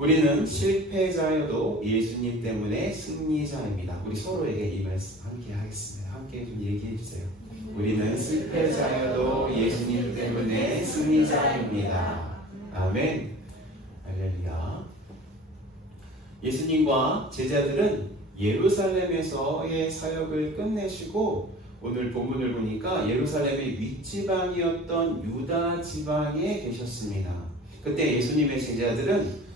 우리는 실패자여도 예수님 때문에 승리자입니다. 우리 서로에게 이 말씀 함께 하겠습니다. 함께 좀 얘기해 주세요. 우리는 실패자여도 예수님 때문에 승리자입니다. 아멘. 할렐루야. 예수님과 제자들은 예루살렘에서의 사역을 끝내시고 오늘 본문을 보니까 예루살렘의 윗지방이었던 유다 지방에 계셨습니다. 그때 예수님의 제자들은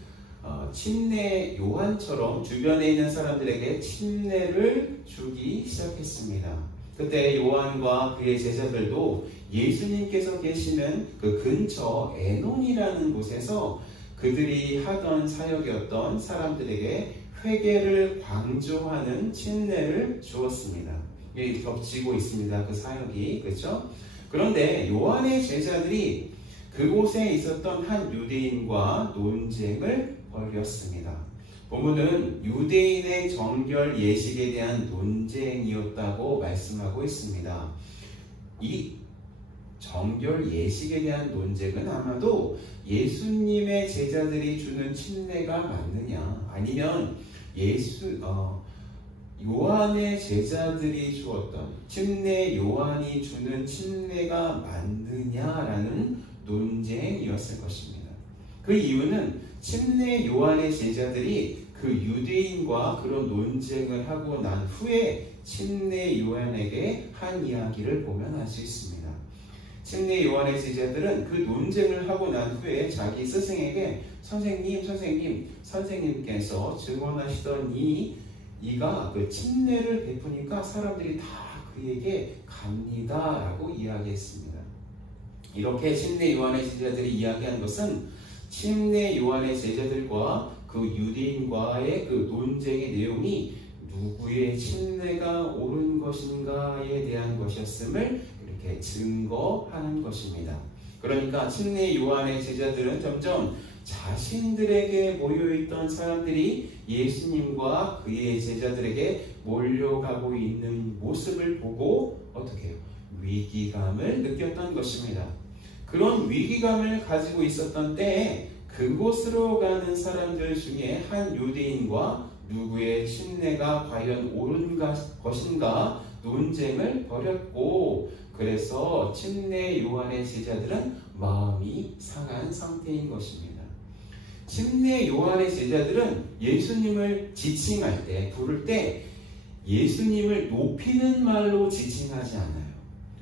침례 요한처럼 주변에 있는 사람들에게 침례를 주기 시작했습니다. 그때 요한과 그의 제자들도 예수님께서 계시는 그 근처 에논이라는 곳에서 그들이 하던 사역이었던 사람들에게 회개를 강조하는 침례를 주었습니다. 이게 겹치고 있습니다. 그 사역이. 그렇죠? 그런데 요한의 제자들이 그곳에 있었던 한 유대인과 논쟁을 벌였습니다. 본문은 유대인의 정결 예식에 대한 논쟁이었다고 말씀하고 있습니다. 이 정결 예식에 대한 논쟁은 아마도 예수님의 제자들이 주는 침례가 맞느냐, 아니면 요한의 제자들이 주었던 침례 요한이 주는 침례가 맞느냐라는 논쟁이었을 것입니다. 그 이유는 침례 요한의 제자들이 그 유대인과 그런 논쟁을 하고 난 후에 침례 요한에게 한 이야기를 보면 알 수 있습니다. 침례 요한의 제자들은 그 논쟁을 하고 난 후에 자기 스승에게 선생님께서 증언하시던 이가 그 침례를 베푸니까 사람들이 다 그에게 갑니다라고 이야기했습니다. 이렇게 침례 요한의 제자들이 이야기한 것은 침례 요한의 제자들과 그 유대인과의 그 논쟁의 내용이 누구의 침례가 옳은 것인가에 대한 것이었음을 이렇게 증거하는 것입니다. 그러니까 침례 요한의 제자들은 점점 자신들에게 모여있던 사람들이 예수님과 그의 제자들에게 몰려가고 있는 모습을 보고 어떻게 해요? 위기감을 느꼈던 것입니다. 그런 위기감을 가지고 있었던 때에 그곳으로 가는 사람들 중에 한 유대인과 누구의 침례가 과연 옳은 것인가 논쟁을 벌였고, 그래서 침례 요한의 제자들은 마음이 상한 상태인 것입니다. 침례 요한의 제자들은 예수님을 지칭할 때, 부를 때 예수님을 높이는 말로 지칭하지 않아요.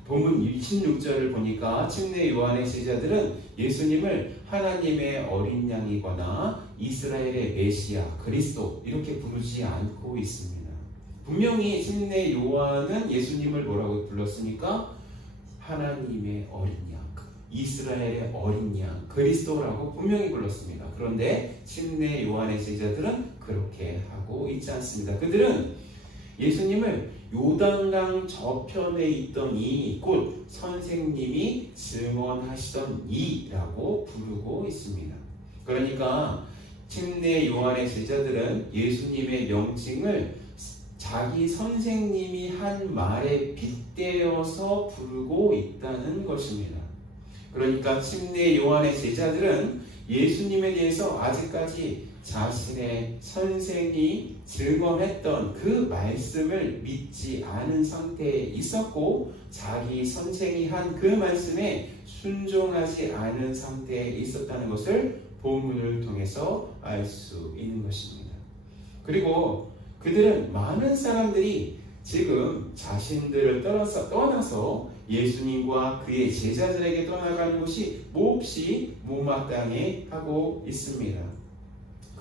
본문 26절을 보니까 침례 요한의 제자들은 예수님을 하나님의 어린 양이거나 이스라엘의 메시아, 그리스도 이렇게 부르지 않고 있습니다. 분명히 침례 요한은 예수님을 뭐라고 불렀습니까? 하나님의 어린 양, 이스라엘의 어린 양, 그리스도라고 분명히 불렀습니다. 그런데 침례 요한의 제자들은 그렇게 하고 있지 않습니다. 그들은 예수님을 요단강 저편에 있던 곧 선생님이 증언하시던 이라고 부르고 있습니다. 그러니까 침례 요한의 제자들은 예수님의 명칭을 자기 선생님이 한 말에 빗대어서 부르고 있다는 것입니다. 그러니까 침례 요한의 제자들은 예수님에 대해서 아직까지 자신의 선생이 증언했던 그 말씀을 믿지 않은 상태에 있었고, 자기 선생이 한 그 말씀에 순종하지 않은 상태에 있었다는 것을 본문을 통해서 알 수 있는 것입니다. 그리고 그들은 많은 사람들이 지금 자신들을 떠나서 예수님과 그의 제자들에게 떠나가는 것이 몹시 못마땅해 하고 있습니다.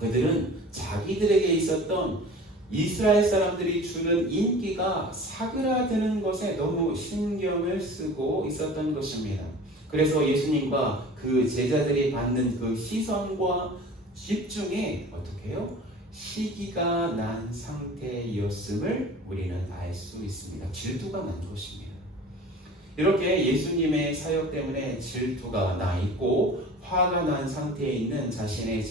그들은 자기들에게 있었던 이스라엘 사람들이 주는 인기가 사그라드는 것에 너무 신경을 쓰고 있었던 것입니다. 그래서 예수님과 그 제자들이 받는 그 시선과 집중에 어떻게 해요? 시기가 난 상태였음을 우리는 알 수 있습니다. 질투가 난 것입니다. 이렇게 예수님의 사역 때문에 질투가 나 있고 화가 난 상태에 있는 자신의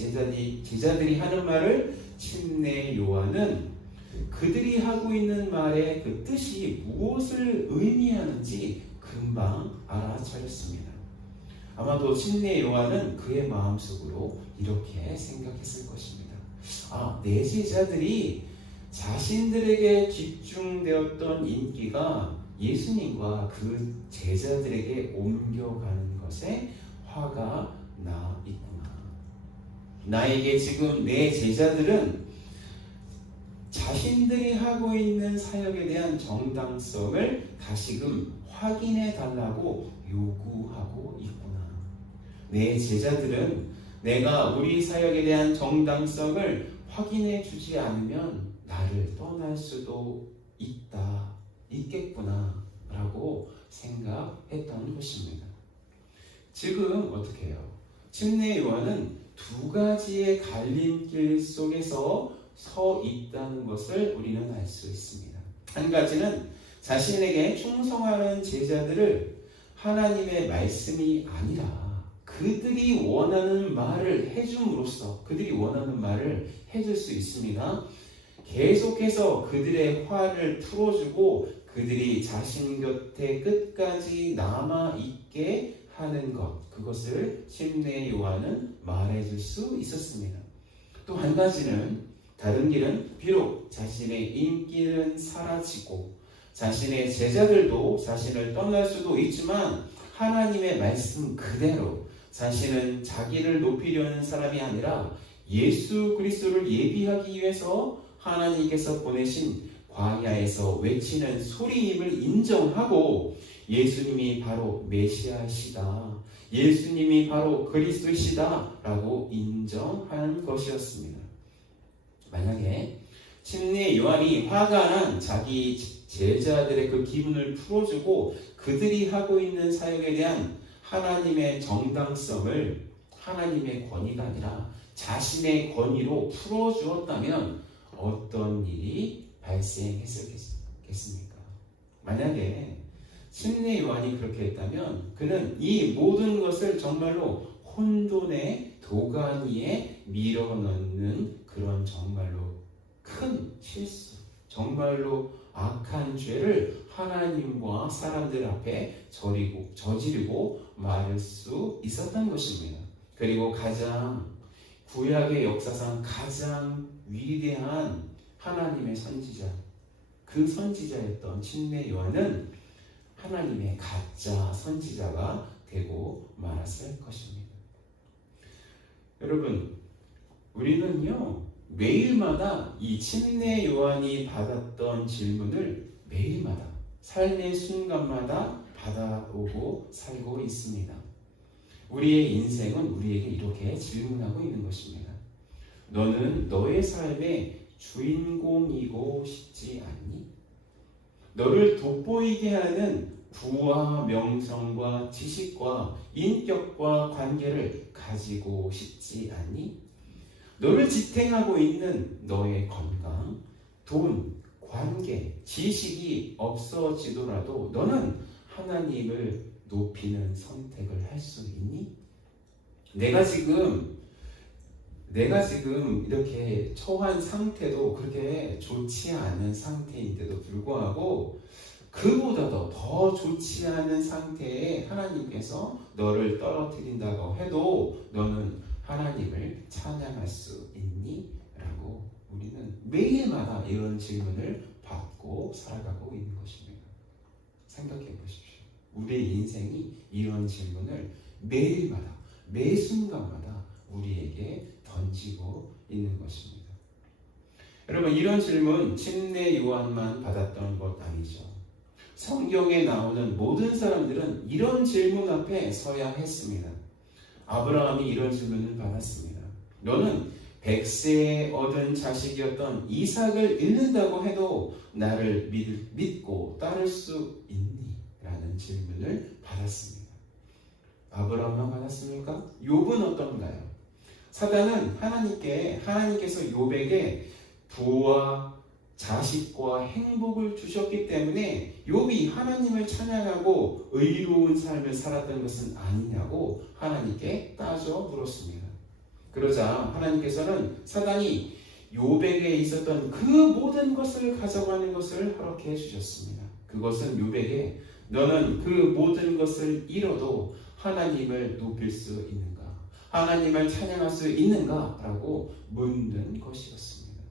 제자들이 하는 말을 침례 요한은 그들이 하고 있는 말의 그 뜻이 무엇을 의미하는지 금방 알아차렸습니다. 아마도 침례 요한은 그의 마음속으로 이렇게 생각했을 것입니다. 내 제자들이 자신들에게 집중되었던 인기가 예수님과 그 제자들에게 옮겨가는 것에 화가 나 있구나. 나에게 지금 내 제자들은 자신들이 하고 있는 사역에 대한 정당성을 다시금 확인해 달라고 요구하고 있구나. 내 제자들은 내가 우리 사역에 대한 정당성을 확인해 주지 않으면 나를 떠날 수도 있겠구나 라고 생각했던 것입니다. 지금 어떻게 해요? 침례 요한은 두 가지의 갈림길 속에서 서 있다는 것을 우리는 알 수 있습니다. 한 가지는 자신에게 충성하는 제자들을 하나님의 말씀이 아니라 그들이 원하는 말을 해줌으로써 그들이 원하는 말을 해줄 수 있습니다. 계속해서 그들의 화를 풀어주고 그들이 자신 곁에 끝까지 남아있게 하는 것, 그것을 침례 요한은 말해줄 수 있었습니다. 또 한 가지는 다른 길은 비록 자신의 인기는 사라지고 자신의 제자들도 자신을 떠날 수도 있지만 하나님의 말씀 그대로 자신은 자기를 높이려는 사람이 아니라 예수 그리스도를 예비하기 위해서 하나님께서 보내신 광야에서 외치는 소리임을 인정하고 예수님이 바로 메시아시다, 예수님이 바로 그리스도시다 라고 인정한 것이었습니다. 만약에 침례 요한이 화가 난 자기 제자들의 그 기분을 풀어주고 그들이 하고 있는 사역에 대한 하나님의 정당성을 하나님의 권위가 아니라 자신의 권위로 풀어주었다면 어떤 일이 발생했겠습니까? 만약에 침례 요한이 그렇게 했다면 그는 이 모든 것을 정말로 혼돈의 도가니에 밀어넣는 그런 정말로 큰 실수, 정말로 악한 죄를 하나님과 사람들 앞에 저지르고 말할 수 있었던 것입니다. 그리고 구약의 역사상 가장 위대한 하나님의 선지자, 그 선지자였던 침례 요한은 하나님의 가짜 선지자가 되고 말았을 것입니다. 여러분, 우리는요 매일마다 이 침례 요한이 받았던 질문을 매일마다 삶의 순간마다 받아오고 살고 있습니다. 우리의 인생은 우리에게 이렇게 질문하고 있는 것입니다. 너는 너의 삶의 주인공이고 싶지 않니? 너를 돋보이게 하는 부와 명성과 지식과 인격과 관계를 가지고 싶지 않니? 너를 지탱하고 있는 너의 건강, 돈, 관계, 지식이 없어지더라도 너는 하나님을 높이는 선택을 할 수 있니? 내가 지금 이렇게 처한 상태도 그렇게 좋지 않은 상태인데도 불구하고 그보다도 더 좋지 않은 상태에 하나님께서 너를 떨어뜨린다고 해도 너는 하나님을 찬양할 수 있니? 라고 우리는 매일마다 이런 질문을 받고 살아가고 있는 것입니다. 생각해 보십시오. 우리의 인생이 이런 질문을 매일마다, 매 순간마다 우리에게 던지고 있는 것입니다. 여러분, 이런 질문 침례 요한만 받았던 것 아니죠. 성경에 나오는 모든 사람들은 이런 질문 앞에 서야 했습니다. 아브라함이 이런 질문을 받았습니다. 너는 100세에 얻은 자식이었던 이삭을 잃는다고 해도 나를 믿고 따를 수 있니? 라는 질문을 받았습니다. 아브라함만 받았습니까? 욥은 어떤가요? 사단은 하나님께서 욥에게 부와 자식과 행복을 주셨기 때문에 욥이 하나님을 찬양하고 의로운 삶을 살았던 것은 아니냐고 하나님께 따져 물었습니다. 그러자 하나님께서는 사단이 욥에게 있었던 그 모든 것을 가져가는 것을 허락해 주셨습니다. 그것은 욥에게 너는 그 모든 것을 잃어도 하나님을 높일 수 있는가? 하나님을 찬양할 수 있는가? 라고 묻는 것이었습니다.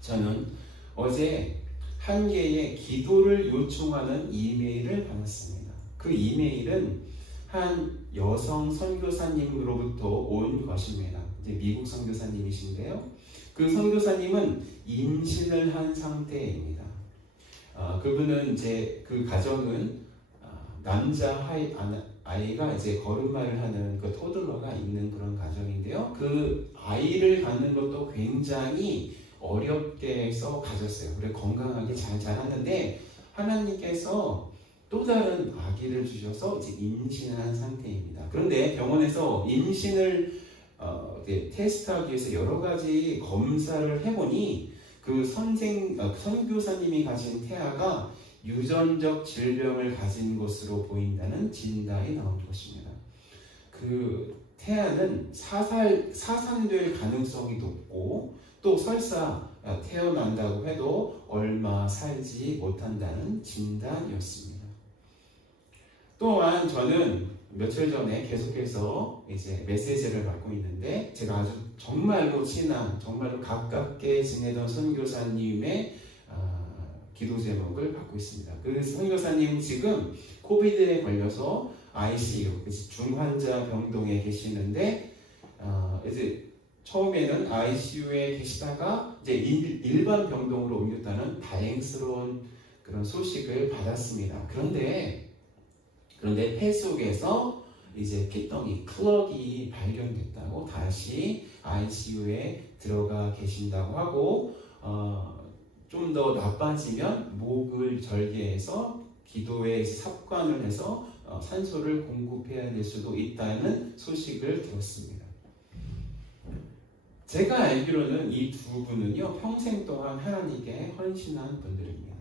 저는 어제 한 개의 기도를 요청하는 이메일을 받았습니다. 그 이메일은 한 여성 선교사님으로부터 온 것입니다. 이제 미국 선교사님이신데요. 그 선교사님은 임신을 한 상태입니다. 그분은 이제 그 가정은 남자 아이가 이제 걸음마를 하는 그 토들러가 있는 그런 가정인데요. 그 아이를 갖는 것도 굉장히 어렵게 해서 가졌어요. 그래 건강하게 잘 자랐는데 하나님께서 또 다른 아기를 주셔서 이제 임신한 상태입니다. 그런데 병원에서 임신을 테스트하기 위해서 여러 가지 검사를 해보니 그 선교사님이 가진 태아가 유전적 질병을 가진 것으로 보인다는 진단이 나온 것입니다. 그 태아는 사산될 가능성이 높고 또 설사 태어난다고 해도 얼마 살지 못한다는 진단이었습니다. 또한 저는 며칠 전에 계속해서 이제 메시지를 받고 있는데 제가 아주 정말로 친한, 정말로 가깝게 지내던 선교사님의 기도 제목을 받고 있습니다. 그 선교사님은 지금 코비드에 걸려서 ICU, 중환자 병동에 계시는데 이제 처음에는 ICU에 계시다가 이제 일반 병동으로 옮겼다는 다행스러운 그런 소식을 받았습니다. 그런데 폐 속에서 이제 피덩이, 클럭이 발견됐다고 다시 ICU에 들어가 계신다고 하고 좀 더 나빠지면 목을 절개해서 기도에 삽관을 해서 산소를 공급해야 될 수도 있다는 소식을 들었습니다. 제가 알기로는 이 두 분은요 평생 동안 하나님께 헌신한 분들입니다.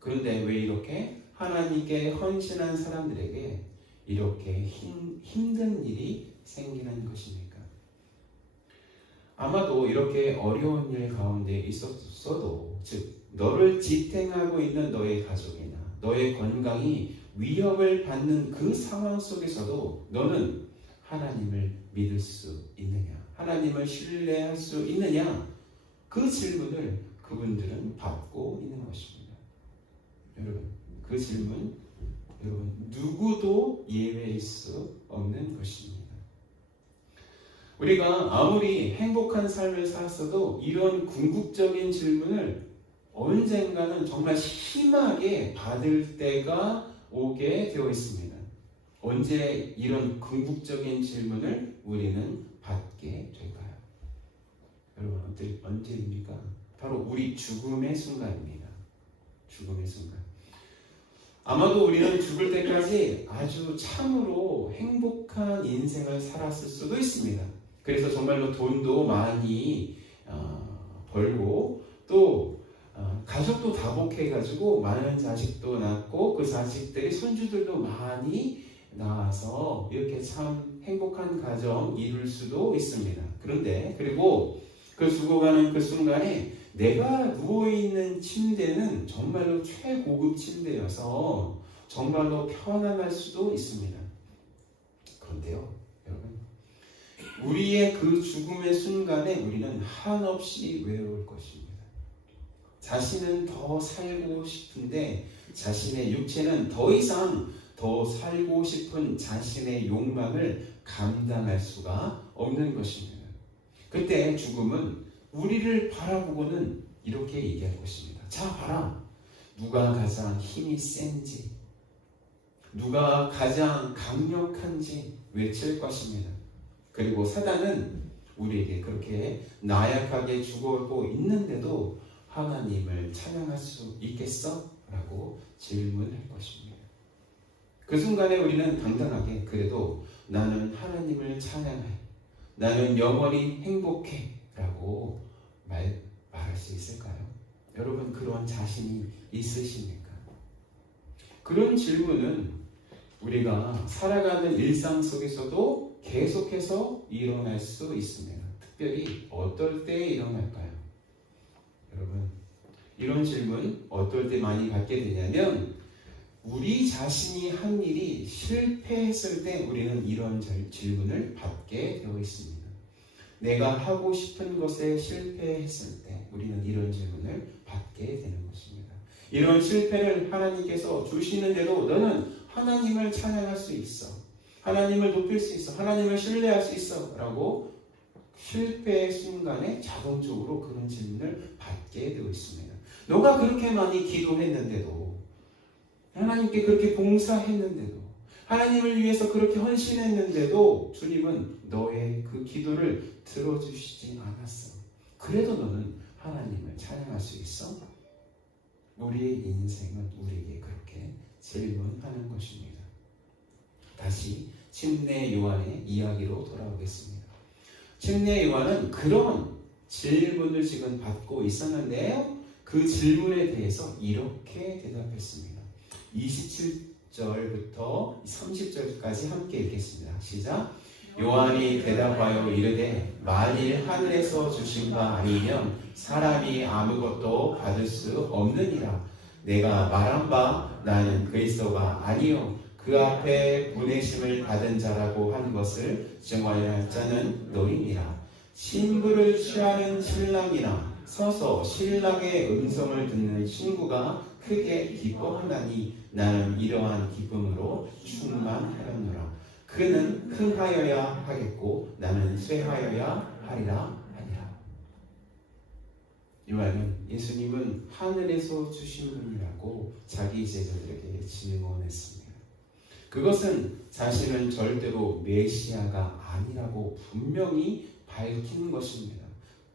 그런데 왜 이렇게 하나님께 헌신한 사람들에게 이렇게 힘든 일이 생기는 것입니까? 아마도 이렇게 어려운 일 가운데 있었어도, 즉 너를 지탱하고 있는 너의 가족이나 너의 건강이 위협을 받는 그 상황 속에서도 너는 하나님을 믿을 수 있느냐? 하나님을 신뢰할 수 있느냐? 그 질문을 그분들은 받고 있는 것입니다. 여러분, 그 질문, 여러분 누구도 예외일 수 없는 것입니다. 우리가 아무리 행복한 삶을 살았어도 이런 궁극적인 질문을 언젠가는 정말 심하게 받을 때가 오게 되어 있습니다. 언제 이런 궁극적인 질문을 우리는 받게 될까요? 여러분 언제입니까? 바로 우리 죽음의 순간입니다. 죽음의 순간. 아마도 우리는 죽을 때까지 아주 참으로 행복한 인생을 살았을 수도 있습니다. 그래서 정말로 돈도 많이 벌고 또 가족도 다복해가지고 많은 자식도 낳고 그 자식들이 손주들도 많이 낳아서 이렇게 참 행복한 가정 이룰 수도 있습니다. 그런데 그리고 그 죽어가는 그 순간에 내가 누워있는 침대는 정말로 최고급 침대여서 정말로 편안할 수도 있습니다. 그런데요, 여러분, 우리의 그 죽음의 순간에 우리는 한없이 외로울 것입니다. 자신은 더 살고 싶은데 자신의 육체는 더 이상 더 살고 싶은 자신의 욕망을 감당할 수가 없는 것입니다. 그때 죽음은 우리를 바라보고는 이렇게 얘기할 것입니다. 자, 봐라. 누가 가장 힘이 센지, 누가 가장 강력한지 외칠 것입니다. 그리고 사단은 우리에게 그렇게 나약하게 죽어오고 있는데도 하나님을 찬양할 수 있겠어? 라고 질문할 것입니다. 그 순간에 우리는 당당하게 그래도 나는 하나님을 찬양해, 나는 영원히 행복해 라고 말할 수 있을까요? 여러분 그런 자신이 있으십니까? 그런 질문은 우리가 살아가는 일상 속에서도 계속해서 일어날 수 있습니다. 특별히 어떨 때 일어날까요? 여러분 이런 질문 어떨 때 많이 받게 되냐면 우리 자신이 한 일이 실패했을 때 우리는 이런 질문을 받게 되어 있습니다. 내가 하고 싶은 것에 실패했을 때 우리는 이런 질문을 받게 되는 것입니다. 이런 실패를 하나님께서 주시는데도 너는 하나님을 찬양할 수 있어, 하나님을 높일 수 있어, 하나님을 신뢰할 수 있어 라고 실패의 순간에 자동적으로 그런 질문을 받게 되어 있습니다. 너가 그렇게 많이 기도했는데도, 하나님께 그렇게 봉사했는데도, 하나님을 위해서 그렇게 헌신했는데도 주님은 너의 그 기도를 들어주시지 않았어. 그래도 너는 하나님을 찬양할 수 있어? 우리의 인생은 우리에게 그렇게 질문하는 것입니다. 다시 침례 요한의 이야기로 돌아오겠습니다. 침례 요한은 그런 질문을 지금 받고 있었는데요, 그 질문에 대해서 이렇게 대답했습니다. 27절부터 30절까지 함께 읽겠습니다. 시작. 요한이 대답하여 이르되 만일 하늘에서 주신 바 아니면 사람이 아무것도 받을 수 없느니라. 내가 말한 바 나는 그리스도가 아니요 그 앞에 보내심을 받은 자라고 한 것을 증언하여 할 자는 너희니라. 신부를 취하는 신랑이나 서서 신랑의 음성을 듣는 신부가 크게 기뻐하나니 나는 이러한 기쁨으로 충만하였노라. 그는 흥하여야 하겠고 나는 쇠하여야 하리라 하니라. 요한은 예수님은 하늘에서 주신 분이라고 자기 제자들에게 증언했습니다. 그것은 자신은 절대로 메시아가 아니라고 분명히 밝힌 것입니다.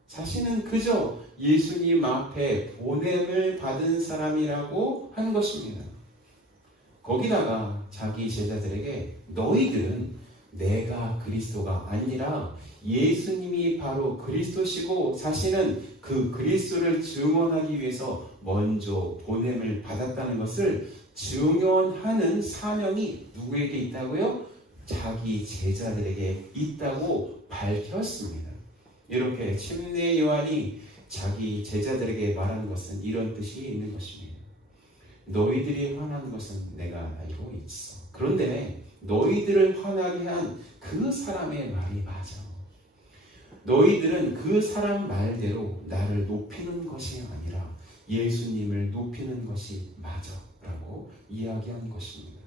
자신은 그저 예수님 앞에 보냄을 받은 사람이라고 한 것입니다. 거기다가 자기 제자들에게 너희들은 내가 그리스도가 아니라 예수님이 바로 그리스도시고 자신은 그 그리스도를 증언하기 위해서 먼저 보냄을 받았다는 것을 증언하는 사명이 누구에게 있다고요? 자기 제자들에게 있다고 밝혔습니다. 이렇게 침례 요한이 자기 제자들에게 말한 것은 이런 뜻이 있는 것입니다. 너희들이 화난 것은 내가 알고 있어. 그런데 너희들을 화나게 한 그 사람의 말이 맞아. 너희들은 그 사람 말대로 나를 높이는 것이 아니라 예수님을 높이는 것이 맞아 라고 이야기한 것입니다.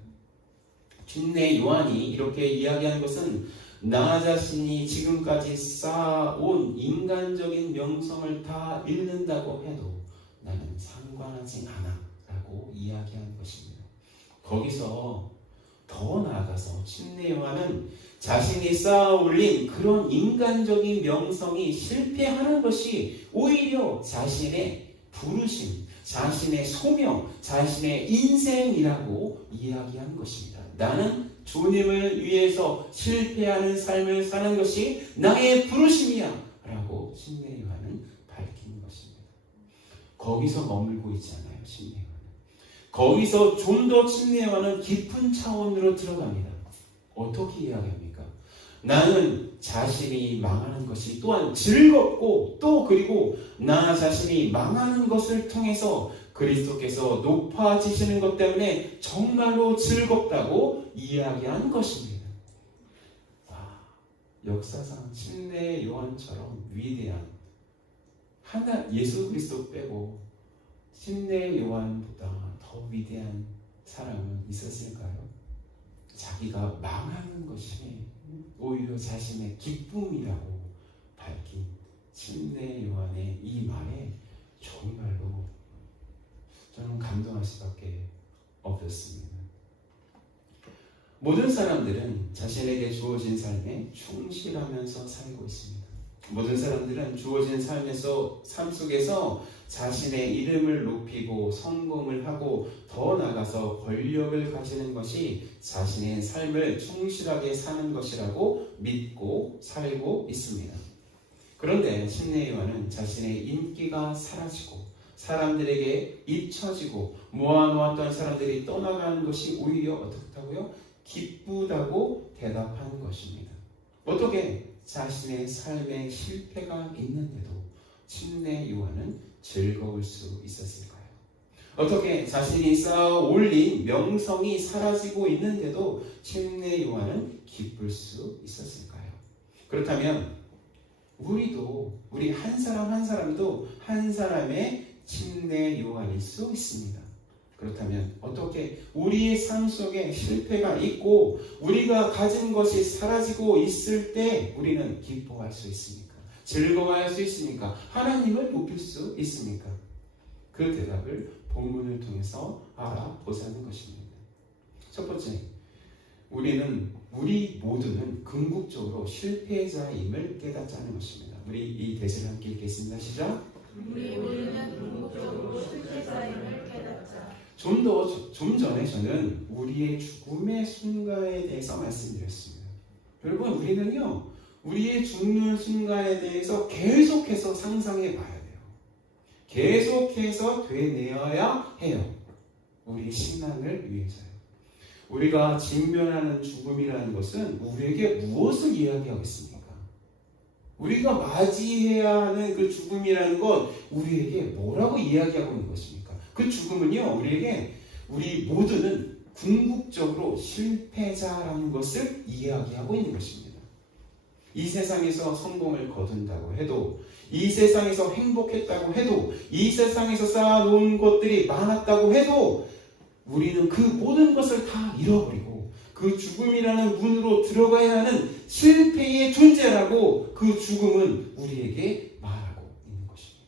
침례 요한이 이렇게 이야기한 것은 나 자신이 지금까지 쌓아온 인간적인 명성을 다 잃는다고 해도 나는 상관하지 않아 라고 이야기한 것입니다. 거기서 더 나아가서 침례 요한은 자신이 쌓아 올린 그런 인간적인 명성이 실패하는 것이 오히려 자신의 부르심, 자신의 소명, 자신의 인생이라고 이야기한 것입니다. 나는 주님을 위해서 실패하는 삶을 사는 것이 나의 부르심이야 라고 침례 요한은 밝힌 것입니다. 거기서 머물고 있지 않아요. 침례 요한은 거기서 좀 더 침례 요한은 깊은 차원으로 들어갑니다. 어떻게 이야기합니까? 나는 자신이 망하는 것이 또한 즐겁고 또 그리고 나 자신이 망하는 것을 통해서 그리스도께서 높아지시는 것 때문에 정말로 즐겁다고 이야기한 것입니다. 역사상 침례 요한처럼 위대한 예수 그리스도 빼고 침례 요한보다 더 위대한 사람은 있었을까요? 자기가 망하는 것이 오히려 자신의 기쁨이라고 밝힌 침례 요한의 이 말에 정말로 저는 감동할 수밖에 없었습니다. 모든 사람들은 자신에게 주어진 삶에 충실하면서 살고 있습니다. 모든 사람들은 주어진 삶 속에서 자신의 이름을 높이고 성공을 하고 더 나아가서 권력을 가지는 것이 자신의 삶을 충실하게 사는 것이라고 믿고 살고 있습니다. 그런데 침례 요한은 자신의 인기가 사라지고 사람들에게 잊혀지고 모아놓았던 사람들이 떠나가는 것이 오히려 어떻다고요? 기쁘다고 대답한 것입니다. 어떻게 자신의 삶에 실패가 있는데도 침례 요한은 즐거울 수 있었을까요? 어떻게 자신이 쌓아 올린 명성이 사라지고 있는데도 침례 요한은 기쁠 수 있었을까요? 그렇다면 우리 한 사람 한 사람도 한 사람의 침례 요한일 수 있습니다. 그렇다면 어떻게 우리의 삶 속에 실패가 있고 우리가 가진 것이 사라지고 있을 때 우리는 기뻐할 수 있습니까? 즐거워할 수 있습니까? 하나님을 높일 수 있습니까? 그 대답을 본문을 통해서 알아보자는 것입니다. 첫 번째, 우리 모두는 궁극적으로 실패자임을 깨닫자는 것입니다. 우리 이 대사를 함께 읽겠습니다. 시작. 우리 모두는 궁극적으로 실패자임을 깨닫자. 좀 전에 저는 우리의 죽음의 순간에 대해서 말씀드렸습니다. 여러분, 우리는요, 우리의 죽는 순간에 대해서 계속해서 상상해 봐야 돼요. 계속해서 되뇌어야 해요. 우리 신앙을 위해서요. 우리가 직면하는 죽음이라는 것은 우리에게 무엇을 이야기하겠습니까? 우리가 맞이해야 하는 그 죽음이라는 것 우리에게 뭐라고 이야기하고 있는 것입니까? 그 죽음은요, 우리 모두는 궁극적으로 실패자라는 것을 이야기하고 있는 것입니다. 이 세상에서 성공을 거둔다고 해도, 이 세상에서 행복했다고 해도, 이 세상에서 쌓아놓은 것들이 많았다고 해도 우리는 그 모든 것을 다 잃어버리고 그 죽음이라는 문으로 들어가야 하는 실패의 존재라고 그 죽음은 우리에게 말하고 있는 것입니다.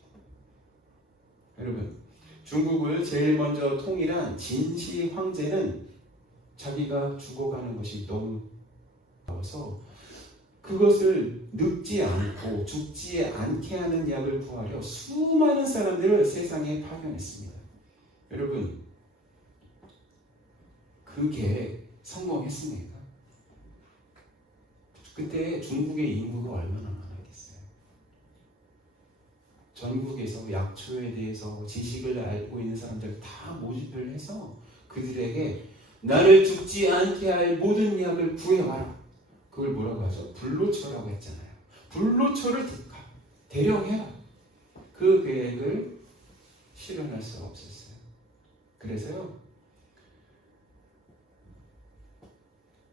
여러분, 중국을 제일 먼저 통일한 진시 황제는 자기가 죽어가는 것이 너무 무서워서 그것을 늙지 않고 죽지 않게 하는 약을 구하려 수많은 사람들을 세상에 파견했습니다. 여러분, 그 계획 성공했습니까? 그때 중국의 인구가 얼마나 많았겠어요? 전국에서 약초에 대해서 지식을 알고 있는 사람들 다 모집을 해서 그들에게 나를 죽지 않게 할 모든 약을 구해와라. 그걸 뭐라고 하죠? 불로초라고 했잖아요. 불로초를 대령해라. 그 계획을 실현할 수 없었어요. 그래서요,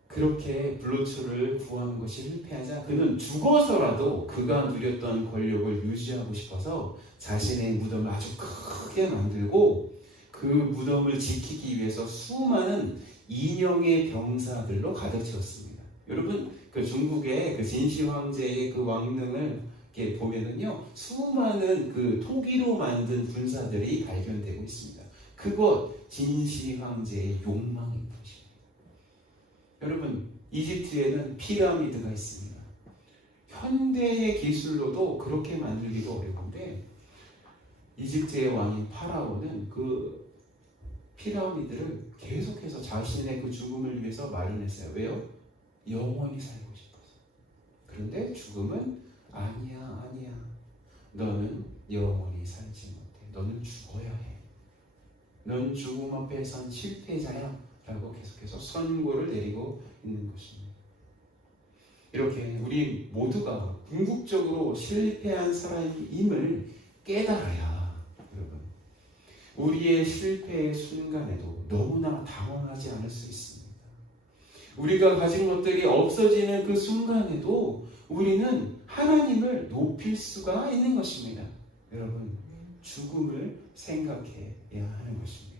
그렇게 불로초를 구하는 것이 실패하자 그는 죽어서라도 그가 누렸던 권력을 유지하고 싶어서 자신의 무덤을 아주 크게 만들고 그 무덤을 지키기 위해서 수많은 인형의 병사들로 가득 채웠습니다. 여러분, 그 중국의 그 진시 황제의 그 왕릉을 이렇게 보면은요, 수많은 그 토기로 만든 군사들이 발견되고 있습니다. 그것 진시 황제의 욕망인 것입니다. 여러분, 이집트에는 피라미드가 있습니다. 현대의 기술로도 그렇게 만들기도 어려운데 이집트의 왕인 파라오는 그 피라미드를 계속해서 자신의 그 죽음을 위해서 마련했어요. 왜요? 영원히 살고 싶어서. 그런데 죽음은 아니야. 너는 영원히 살지 못해. 너는 죽어야 해. 넌 죽음 앞에 선 실패자야. 라고 계속해서 선고를 내리고 있는 것입니다. 이렇게 우리 모두가 궁극적으로 실패한 사람임을 깨달아야, 여러분, 우리의 실패의 순간에도 너무나 당황하지 않을 수 있습니다. 우리가 가진 것들이 없어지는 그 순간에도 우리는 하나님을 높일 수가 있는 것입니다. 여러분, 죽음을 생각해야 하는 것입니다.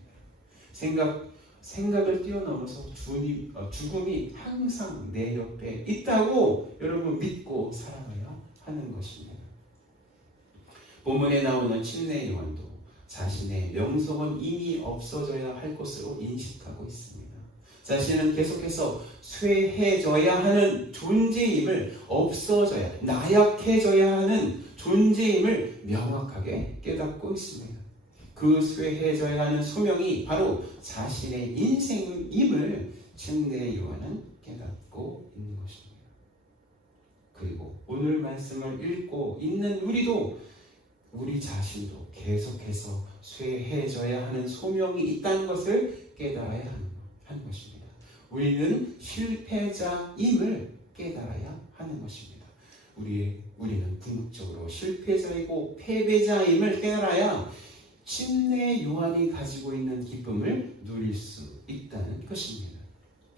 생각을 뛰어넘어서 죽음이 항상 내 옆에 있다고 여러분 믿고 살아가야 하는 것입니다. 본문에 나오는 침례 요한도 자신의 명성은 이미 없어져야 할 것으로 인식하고 있습니다. 자신은 계속해서 쇠해져야 하는 존재임을, 없어져야, 나약해져야 하는 존재임을 명확하게 깨닫고 있습니다. 그 쇠해져야 하는 소명이 바로 자신의 인생임을 침례 요한은 깨닫고 있는 것입니다. 그리고 오늘 말씀을 읽고 있는 우리 자신도 계속해서 쇠해져야 하는 소명이 있다는 것을 깨달아야 하는 것입니다. 우리는 실패자임을 깨달아야 하는 것입니다. 우리는 궁극적으로 실패자이고 패배자임을 깨달아야 침례 요한이 가지고 있는 기쁨을 누릴 수 있다는 것입니다.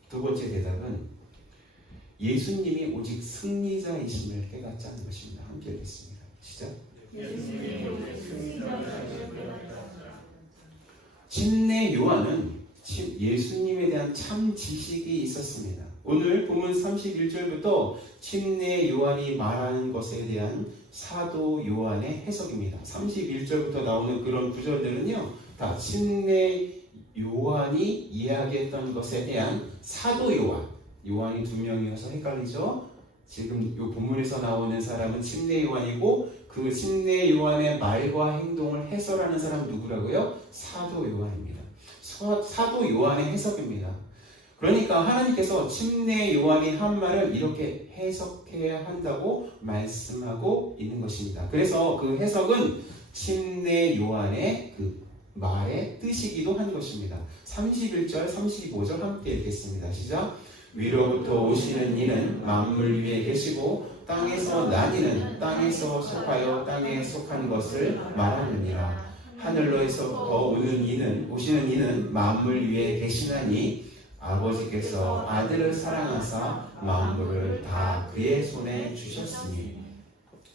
두 번째 대답은 예수님이 오직 승리자이심을 깨닫자는 것입니다. 함께 읽겠습니다. 시작. 예수님이 오직 승리자이심을 깨닫자. 침례 요한은 예수님에 대한 참 지식이 있었습니다. 오늘 본문 31절부터 침례 요한이 말하는 것에 대한 사도 요한의 해석입니다. 31절부터 나오는 그런 구절들은요, 다 침례 요한이 이야기했던 것에 대한 사도 요한이 두 명이어서 헷갈리죠? 지금 이 본문에서 나오는 사람은 침례 요한이고 그 침례 요한의 말과 행동을 해설하는 사람 누구라고요? 사도 요한입니다. 사도 요한의 해석입니다. 그러니까 하나님께서 침례 요한이 한 말을 이렇게 해석해야 한다고 말씀하고 있는 것입니다. 그래서 그 해석은 침례 요한의 그 말의 뜻이기도 한 것입니다. 31절, 35절 함께 읽겠습니다. 시작. 위로부터 오시는 이는 만물 위에 계시고 땅에서 난 이는 땅에서 속하여 땅에 속한 것을 말하느니라. 하늘로에서부터 오시는 이는 만물 위에 계시나니 아버지께서 아들을 사랑하사 만물을 다 그의 손에 주셨으니.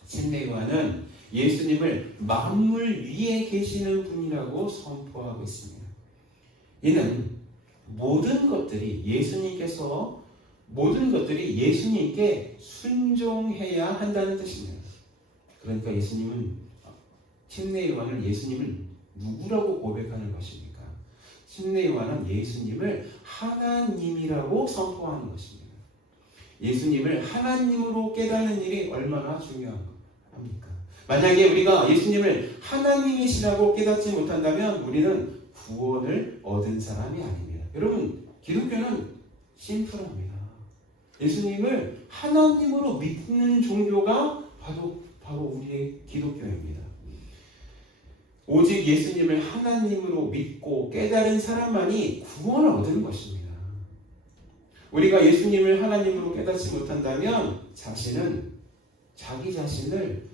침례 요한은 예수님을 만물 위에 계시는 분이라고 선포하고 있습니다. 이는 모든 것들이 예수님께 순종해야 한다는 뜻입니다. 그러니까 침례 요한은 예수님을 누구라고 고백하는 것입니까? 침례 요한은 예수님을 하나님이라고 선포하는 것입니다. 예수님을 하나님으로 깨닫는 일이 얼마나 중요합니까? 만약에 우리가 예수님을 하나님이시라고 깨닫지 못한다면 우리는 구원을 얻은 사람이 아닙니다. 여러분, 기독교는 심플합니다. 예수님을 하나님으로 믿는 종교가 바로 우리의 기독교입니다. 오직 예수님을 하나님으로 믿고 깨달은 사람만이 구원을 얻는 것입니다. 우리가 예수님을 하나님으로 깨닫지 못한다면 자기 자신을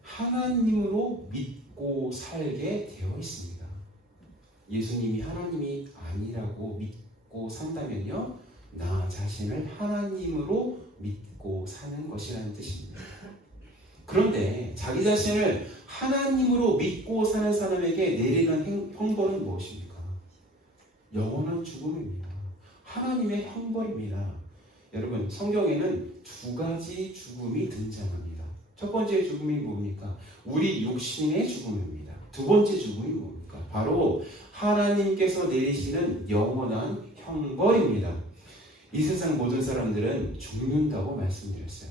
하나님으로 믿고 살게 되어 있습니다. 예수님이 하나님이 아니라고 믿고 산다면요, 나 자신을 하나님으로 믿고 사는 것이라는 뜻입니다. 그런데 자기 자신을 하나님으로 믿고 사는 사람에게 내리는 형벌은 무엇입니까? 영원한 죽음입니다. 하나님의 형벌입니다. 여러분, 성경에는 두 가지 죽음이 등장합니다. 첫 번째 죽음이 뭡니까? 우리 육신의 죽음입니다. 두 번째 죽음이 뭡니까? 바로 하나님께서 내리시는 영원한 형벌입니다. 이 세상 모든 사람들은 죽는다고 말씀드렸어요.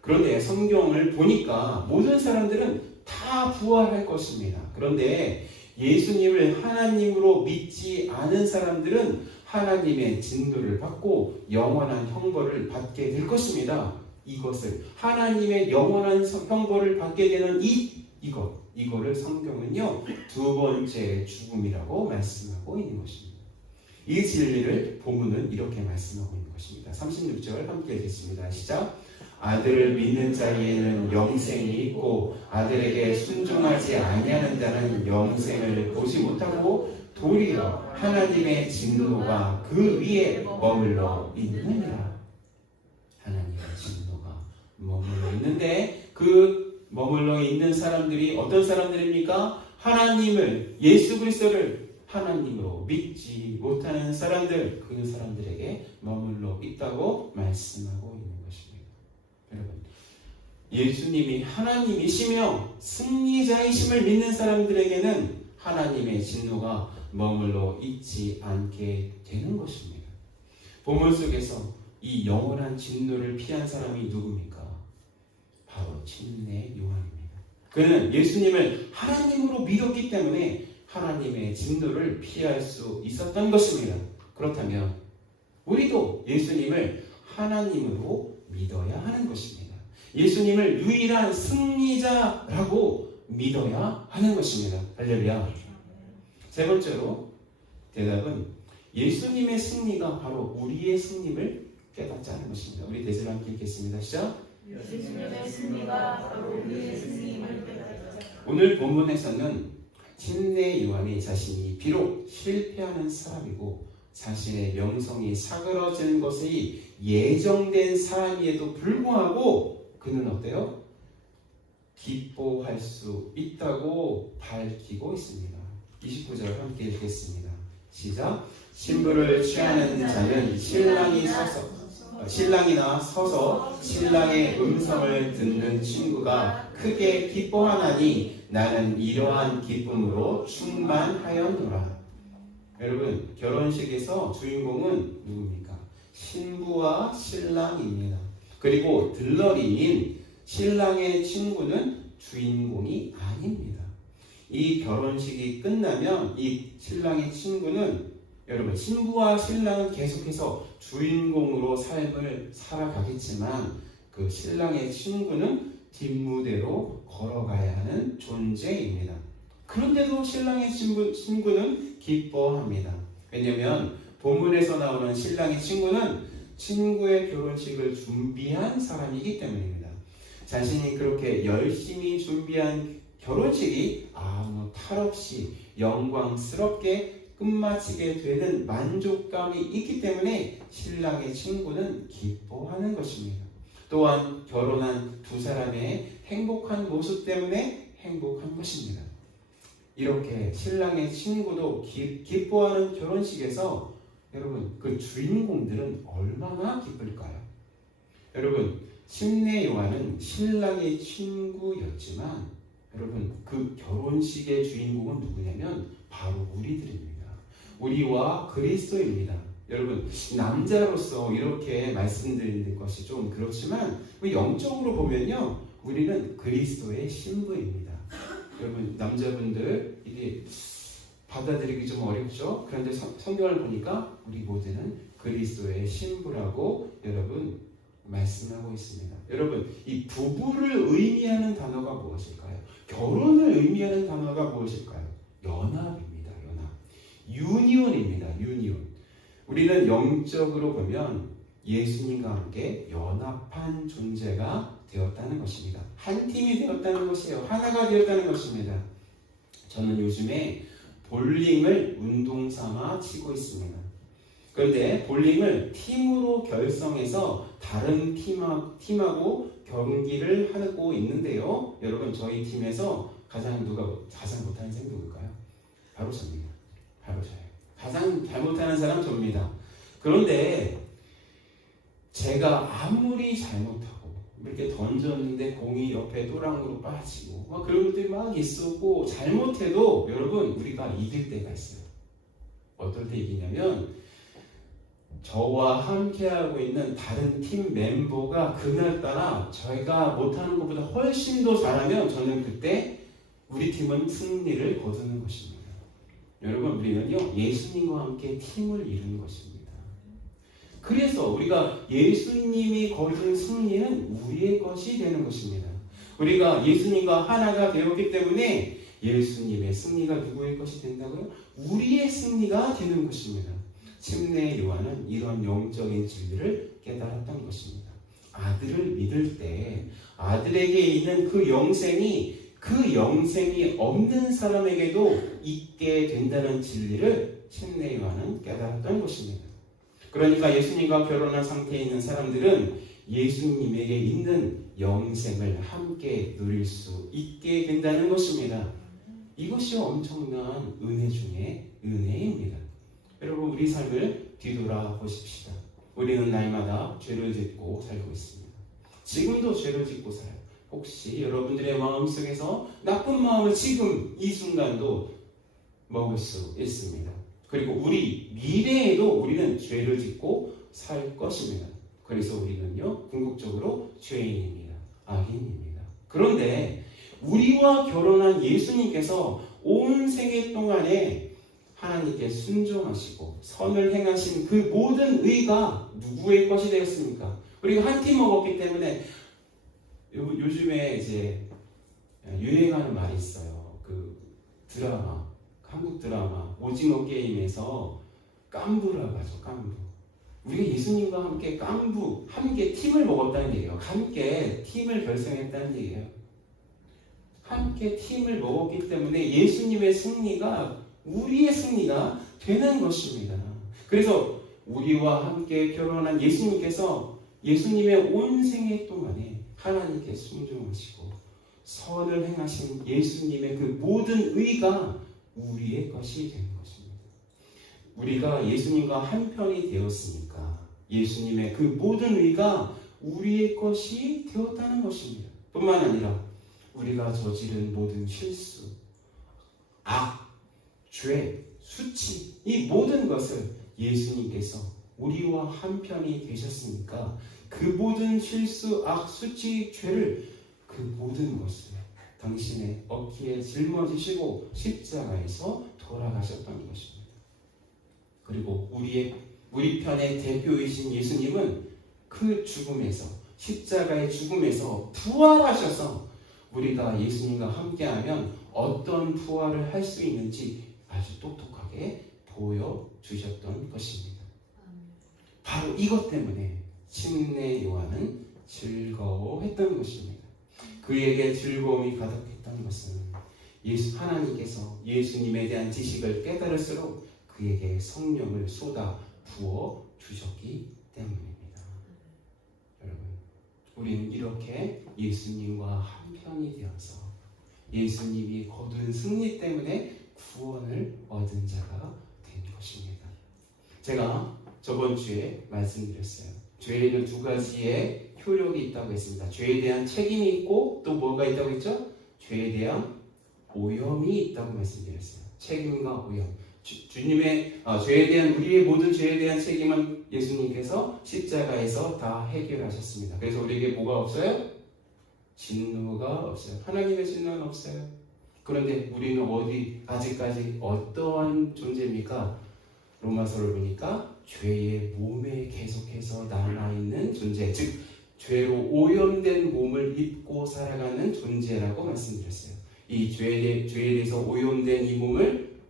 그런데 성경을 보니까 모든 사람들은 다 부활할 것입니다. 그런데 예수님을 하나님으로 믿지 않은 사람들은 하나님의 진노를 받고 영원한 형벌을 받게 될 것입니다. 이것을 하나님의 영원한 형벌을 받게 되는 이거를 성경은요, 두 번째 죽음이라고 말씀하고 있는 것입니다. 이 진리를 본문은 이렇게 말씀하고 있는 것입니다. 36절 함께 읽겠습니다. 시작. 아들을 믿는 자에게는 영생이 있고 아들에게 순종하지 아니하는 자는 영생을 보지 못하고 도리어 하나님의 진노가 그 위에 머물러 있느니라. 하나님의 진노가 머물러 있는데 그 머물러 있는 사람들이 어떤 사람들입니까? 하나님을, 예수 그리스도를 하나님으로 믿지 못하는 사람들, 그 사람들에게 머물러 있다고 말씀하고 있는 것입니다. 여러분, 예수님이 하나님이시며 승리자이심을 믿는 사람들에게는 하나님의 진노가 머물러 있지 않게 되는 것입니다. 본문 속에서 이 영원한 진노를 피한 사람이 누굽니까? 바로 침례 요한입니다. 그는 예수님을 하나님으로 믿었기 때문에 하나님의 진노를 피할 수 있었던 것입니다. 그렇다면 우리도 예수님을 하나님으로 믿어야 하는 것입니다. 예수님을 유일한 승리자라고 믿어야 하는 것입니다. 할렐루야. 세 번째로 대답은 예수님의 승리가 바로 우리의 승리를 깨닫자는 것입니다. 우리 대제를 함께 읽겠습니다. 시작. 예수님의 승리가 바로 우리의 승리임을 깨닫자. 오늘 본문에서는 침례 요한이 자신이 비록 실패하는 사람이고 자신의 명성이 사그러진 것이 예정된 사람임에도 불구하고 그는 어때요? 기뻐할 수 있다고 밝히고 있습니다. 29절 함께 읽겠습니다. 시작. 신부를 취하는 자는 신랑이나 서서 신랑의 음성을 듣는 친구가 크게 기뻐하나니 나는 이러한 기쁨으로 충만하였노라. 여러분, 결혼식에서 주인공은 누굽니까? 신부와 신랑입니다. 그리고 들러리인 신랑의 친구는 주인공이 아닙니다. 이 결혼식이 끝나면 이 신랑의 친구는, 여러분, 신부와 신랑은 계속해서 주인공으로 삶을 살아가겠지만 그 신랑의 친구는 뒷무대로 걸어가야 하는 존재입니다. 그런데도 신랑의 친구는 기뻐합니다. 왜냐하면 본문에서 나오는 신랑의 친구는 친구의 결혼식을 준비한 사람이기 때문입니다. 자신이 그렇게 열심히 준비한 결혼식이 아무 탈 없이 영광스럽게 끝마치게 되는 만족감이 있기 때문에 신랑의 친구는 기뻐하는 것입니다. 또한 결혼한 두 사람의 행복한 모습 때문에 행복한 것입니다. 이렇게 신랑의 친구도 기뻐하는 결혼식에서 여러분, 그 주인공들은 얼마나 기쁠까요? 여러분, 침례 요한은 신랑의 친구였지만 여러분, 그 결혼식의 주인공은 누구냐면 바로 우리들입니다. 우리와 그리스도입니다. 여러분, 남자로서 이렇게 말씀드리는 것이 좀 그렇지만 영적으로 보면요, 우리는 그리스도의 신부입니다. 여러분, 남자분들 이게 받아들이기 좀 어렵죠? 그런데 성경을 보니까 우리 모두는 그리스도의 신부라고 여러분 말씀하고 있습니다. 여러분, 이 부부를 의미하는 단어가 무엇일까요? 결혼을 의미하는 단어가 무엇일까요? 연합입니다. 연합. 유니온입니다. 유니온. 우리는 영적으로 보면 예수님과 함께 연합한 존재가 되었다는 것입니다. 한 팀이 되었다는 것이에요. 하나가 되었다는 것입니다. 저는 요즘에 볼링을 운동 삼아 치고 있습니다. 그런데 볼링을 팀으로 결성해서 다른 팀하고 경기를 하고 있는데요. 여러분, 저희 팀에서 가장 못하는 사람이 누굴까요? 바로 저입니다. 바로 저예요. 가장 잘 못하는 사람 저입니다. 그런데 제가 아무리 잘못하고 이렇게 던졌는데 공이 옆에 또랑으로 빠지고 막 그런 것들이 막 있었고 잘못해도 여러분 우리가 이길 때가 있어요. 어떨 때 이기냐면 저와 함께하고 있는 다른 팀 멤버가 그날따라 저희가 못하는 것보다 훨씬 더 잘하면 저는 그때 우리 팀은 승리를 거두는 것입니다. 여러분, 우리는요 예수님과 함께 팀을 이루는 것입니다. 그래서 우리가 예수님이 거둔 승리는 우리의 것이 되는 것입니다. 우리가 예수님과 하나가 되었기 때문에 예수님의 승리가 누구의 것이 된다고요? 우리의 승리가 되는 것입니다. 침례 요한은 이런 영적인 진리를 깨달았던 것입니다. 아들을 믿을 때 아들에게 있는 그 영생이 없는 사람에게도 있게 된다는 진리를 침례 요한은 깨달았던 것입니다. 그러니까 예수님과 결혼한 상태에 있는 사람들은 예수님에게 있는 영생을 함께 누릴 수 있게 된다는 것입니다. 이것이 엄청난 은혜 중에 은혜입니다. 여러분, 우리 삶을 뒤돌아보십시다. 우리는 날마다 죄를 짓고 살고 있습니다. 지금도 죄를 짓고 살아요. 혹시 여러분들의 마음속에서 나쁜 마음을 지금 이 순간도 먹을 수 있습니다. 그리고 우리 미래에도 우리는 죄를 짓고 살 것입니다. 그래서 우리는요 궁극적으로 죄인입니다. 악인입니다. 그런데 우리와 결혼한 예수님께서 온 생애 동안에 하나님께 순종하시고 선을 행하신 그 모든 의가 누구의 것이 되었습니까? 우리가 한 팀 먹었기 때문에 요즘에 이제 유행하는 말이 있어요. 그 드라마, 한국 드라마 오징어 게임에서 깐부라고 하죠. 깐부. 우리가 예수님과 함께 함께 팀을 먹었다는 얘기예요. 함께 팀을 결성했다는 얘기예요. 함께 팀을 먹었기 때문에 예수님의 승리가 우리의 승리가 되는 것입니다. 그래서 우리와 함께 결혼한 예수님께서 예수님의 온 생애 동안에 하나님께 순종하시고 선을 행하신 예수님의 그 모든 의가 우리의 것이 된 것입니다. 우리가 예수님과 한편이 되었으니까 예수님의 그 모든 의가 우리의 것이 되었다는 것입니다. 뿐만 아니라 우리가 저지른 모든 실수, 악, 죄, 수치 이 모든 것을 예수님께서 우리와 한편이 되셨으니까 그 모든 실수, 악, 수치, 죄를 그 모든 것을 당신의 어깨에 짊어지시고 십자가에서 돌아가셨던 것입니다. 그리고 우리 편의 대표이신 예수님은 그 죽음에서 십자가의 죽음에서 부활하셔서 우리가 예수님과 함께하면 어떤 부활을 할 수 있는지 아주 똑똑하게 보여주셨던 것입니다. 바로 이것 때문에 침례 요한은 즐거워했던 것입니다. 그에게 즐거움이 가득했던 것은 하나님께서 예수님에 대한 지식을 깨달을수록 그에게 성령을 쏟아 부어 주셨기 때문입니다. 여러분, 우리는 이렇게 예수님과 한편이 되어서 예수님이 거둔 승리 때문에 구원을 얻은 자가 된 것입니다. 제가 저번 주에 말씀드렸어요. 죄에는 두 가지의 효력이 있다고 했습니다. 죄에 대한 책임이 있고 또 뭐가 있다고 했죠? 죄에 대한 오염이 있다고 말씀드렸어요. 책임과 오염. 주님의 죄에 대한 우리의 모든 죄에 대한 책임은 예수님께서 십자가에서 다 해결하셨습니다. 그래서 우리에게 뭐가 없어요? 진노가 없어요. 하나님의 진노는 없어요. 그런데 우리는 아직까지 어떠한 존재입니까? 로마서를 보니까 죄의 몸에 계속해서 남아있는 존재, 즉 죄로 오염된 몸을 입고 살아가는 존재라고 말씀드렸어요. 이 죄에 대해서 오염된 이 몸을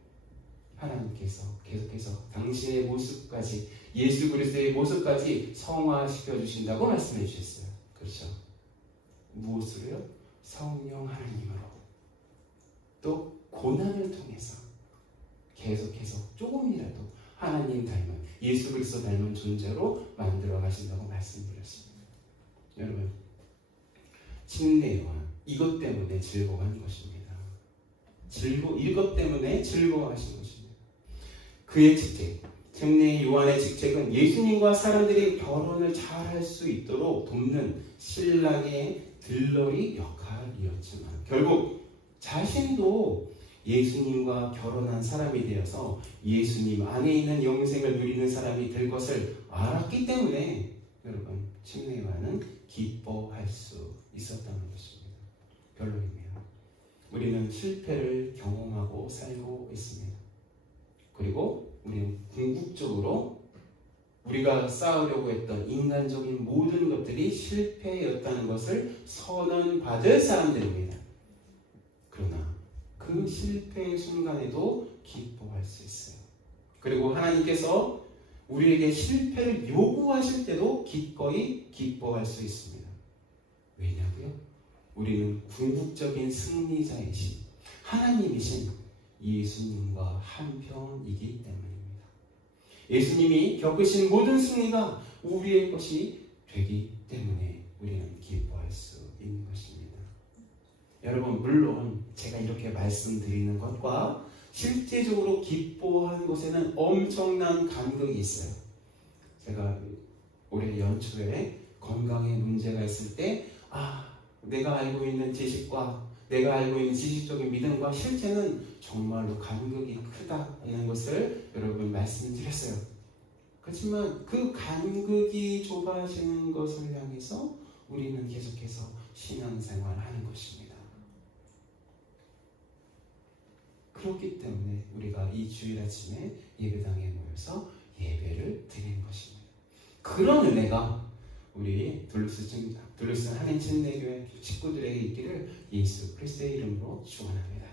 하나님께서 계속해서 당신의 모습까지, 예수 그리스도의 모습까지 성화시켜 주신다고 말씀해 주셨어요. 그렇죠? 무엇으로요? 성령 하나님으로. 또 고난을 통해서 계속해서 조금이라도 하나님 닮은, 예수 그리스도 닮은 존재로 만들어 가신다고 말씀드렸습니다. 여러분, 침례 요한 이것 때문에 즐거워한 것입니다. 이것 때문에 즐거워하신 것입니다. 그의 직책, 침례 요한의 직책은 예수님과 사람들이 결혼을 잘 할 수 있도록 돕는 신랑의 들러리 역할이었지만 결국 자신도 예수님과 결혼한 사람이 되어서 예수님 안에 있는 영생을 누리는 사람이 될 것을 알았기 때문에 여러분, 침례 요한은 기뻐할 수 있었다는 것입니다. 결론입니다. 우리는 실패를 경험하고 살고 있습니다. 그리고 우리는 궁극적으로 우리가 쌓으려고 했던 인간적인 모든 것들이 실패였다는 것을 선언받을 사람들입니다. 그러나 그 실패의 순간에도 기뻐할 수 있어요. 그리고 하나님께서 우리에게 실패를 요구하실 때도 기꺼이 기뻐할 수 있습니다. 왜냐고요? 우리는 궁극적인 승리자이신 하나님이신 예수님과 한편이기 때문입니다. 예수님이 겪으신 모든 승리가 우리의 것이 되기 때문에 우리는 기뻐할 수 있는 것입니다. 여러분, 물론 제가 이렇게 말씀드리는 것과 실제적으로 기뻐하는 것에는 엄청난 간극이 있어요. 제가 올해 연초에 건강에 문제가 있을 때 내가 알고 있는 지식과 내가 알고 있는 지식적인 믿음과 실제는 정말로 간극이 크다는 것을 여러분 말씀드렸어요. 그렇지만 그 간극이 좁아지는 것을 향해서 우리는 계속해서 신앙생활을 하는 것입니다. 그렇기 때문에 우리가 이 주일 아침에 예배당에 모여서 예배를 드리는 것입니다. 그런 은혜가 우리 둘루스 한인 침례교회 식구들에게 있기를 예수 그리스도의 이름으로 축원합니다.